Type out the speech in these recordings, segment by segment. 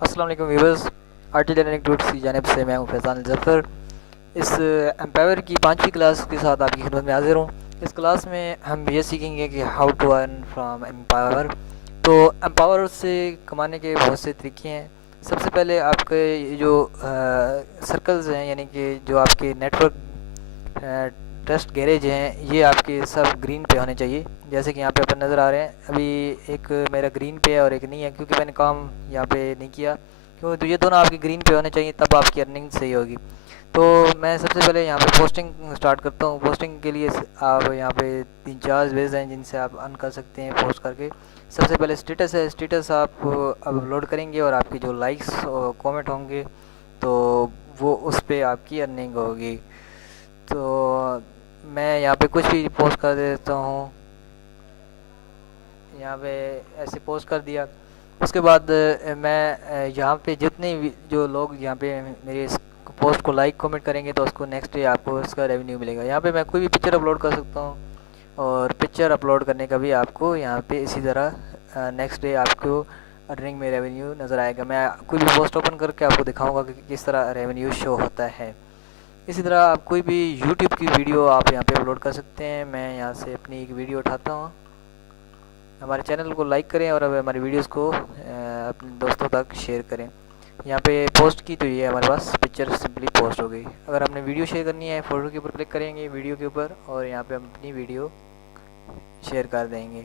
السلام علیکم viewers, R T learning ٹوٹس کی جانب سے میں ہوں فیضان الظفر۔ اس امپاور کی 5ویں کلاس کے ساتھ آپ کی خدمت میں حاضر ہوں۔ اس کلاس میں ہم یہ سیکھیں گے کہ how to earn from empower. تو امپاور سے کمانے کے بہت سے طریقے ہیں۔ سب سے پہلے آپ کے جو سرکلز ہیں، یعنی کہ جو آپ کے نیٹ ورک ٹرسٹ گیریج ہیں، یہ آپ کے سب گرین پہ ہونے چاہیے، جیسے کہ یہاں پہ اپن نظر آ رہے ہیں۔ ابھی ایک میرا گرین پہ ہے اور ایک نہیں ہے، کیونکہ میں نے کام یہاں پہ نہیں کیا، کیونکہ تو یہ دونوں آپ کے گرین پہ ہونے چاہیے، تب آپ کی ارننگ صحیح ہوگی۔ تو میں سب سے پہلے یہاں پہ پوسٹنگ سٹارٹ کرتا ہوں۔ پوسٹنگ کے لیے آپ یہاں پہ 3-4 ویز ہیں جن سے آپ ارن کر سکتے ہیں پوسٹ کر کے۔ سب سے پہلے اسٹیٹس ہے۔ اسٹیٹس آپ اپلوڈ کریں گے اور آپ کی جو لائکس اور کومنٹ ہوں گے تو وہ اس پہ آپ کی ارننگ ہوگی۔ تو میں یہاں پہ کچھ بھی پوسٹ کر دیتا ہوں، یہاں پہ ایسے پوسٹ کر دیا۔ اس کے بعد میں یہاں پہ جتنے جو لوگ یہاں پہ میرے اس پوسٹ کو لائک کومنٹ کریں گے تو اس کو نیکسٹ ڈے آپ کو اس کا ریونیو ملے گا۔ یہاں پہ میں کوئی بھی پکچر اپلوڈ کر سکتا ہوں، اور پکچر اپلوڈ کرنے کا بھی آپ کو یہاں پہ اسی طرح نیکسٹ ڈے آپ کو ارننگ میں ریونیو نظر آئے گا۔ میں کوئی بھی پوسٹ اوپن کر کے آپ کو دکھاؤں گا کہ کس طرح ریونیو شو ہوتا ہے۔ اسی طرح آپ کوئی بھی یوٹیوب کی ویڈیو آپ یہاں پہ اپلوڈ کر سکتے ہیں۔ میں یہاں سے اپنی ایک ویڈیو اٹھاتا ہوں۔ ہمارے چینل کو لائک کریں اور اب ہماری ویڈیوز کو اپنے دوستوں تک شیئر کریں۔ یہاں پہ پوسٹ کی تو یہ ہمارے پاس پکچر سمپلی پوسٹ ہو گئی۔ اگر ہم نے ویڈیو شیئر کرنی ہے، فوٹو کے اوپر کلک کریں گے، ویڈیو کے اوپر، اور یہاں پہ ہم اپنی ویڈیو شیئر کر دیں گے۔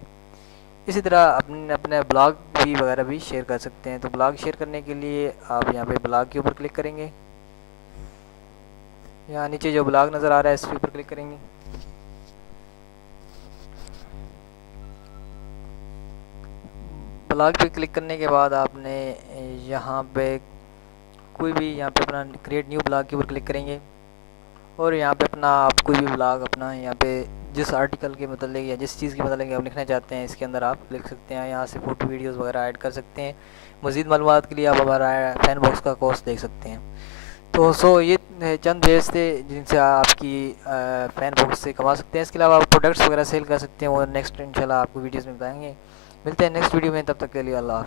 اسی طرح اپنے بلاگ بھی وغیرہ بھی شیئر کر سکتے ہیں۔ تو بلاگ شیئر کرنے کے لیے آپ یہاں پہ بلاگ کے اوپر کلک کریں گے، یہاں نیچے جو بلاگ نظر آ رہا ہے اس کے اوپر کلک کریں گے۔ بلاگ پہ کلک کرنے کے بعد آپ نے یہاں پہ کوئی بھی یہاں پہ اپنا کریٹ نیو بلاگ کے اوپر کلک کریں گے، اور یہاں پہ اپنا آپ کوئی بھی بلاگ اپنا یہاں پہ جس آرٹیکل کے متعلق یا جس چیز کے متعلق آپ لکھنا چاہتے ہیں اس کے اندر آپ لکھ سکتے ہیں۔ یہاں سے فوٹو ویڈیوز وغیرہ ایڈ کر سکتے ہیں۔ مزید معلومات کے لیے آپ ہمارا فین باکس کا کورس دیکھ سکتے ہیں۔ تو یہ چند ویز تھے جن سے آپ کی فین باکس سے کما سکتے ہیں۔ اس کے علاوہ آپ پروڈکٹس وغیرہ سیل کر سکتے ہیں، وہ نیکسٹ انشاءاللہ آپ کو ویڈیوز میں بتائیں گے۔ ملتے ہیں نیکسٹ ویڈیو میں، تب تک کے لیے اللہ حافظ۔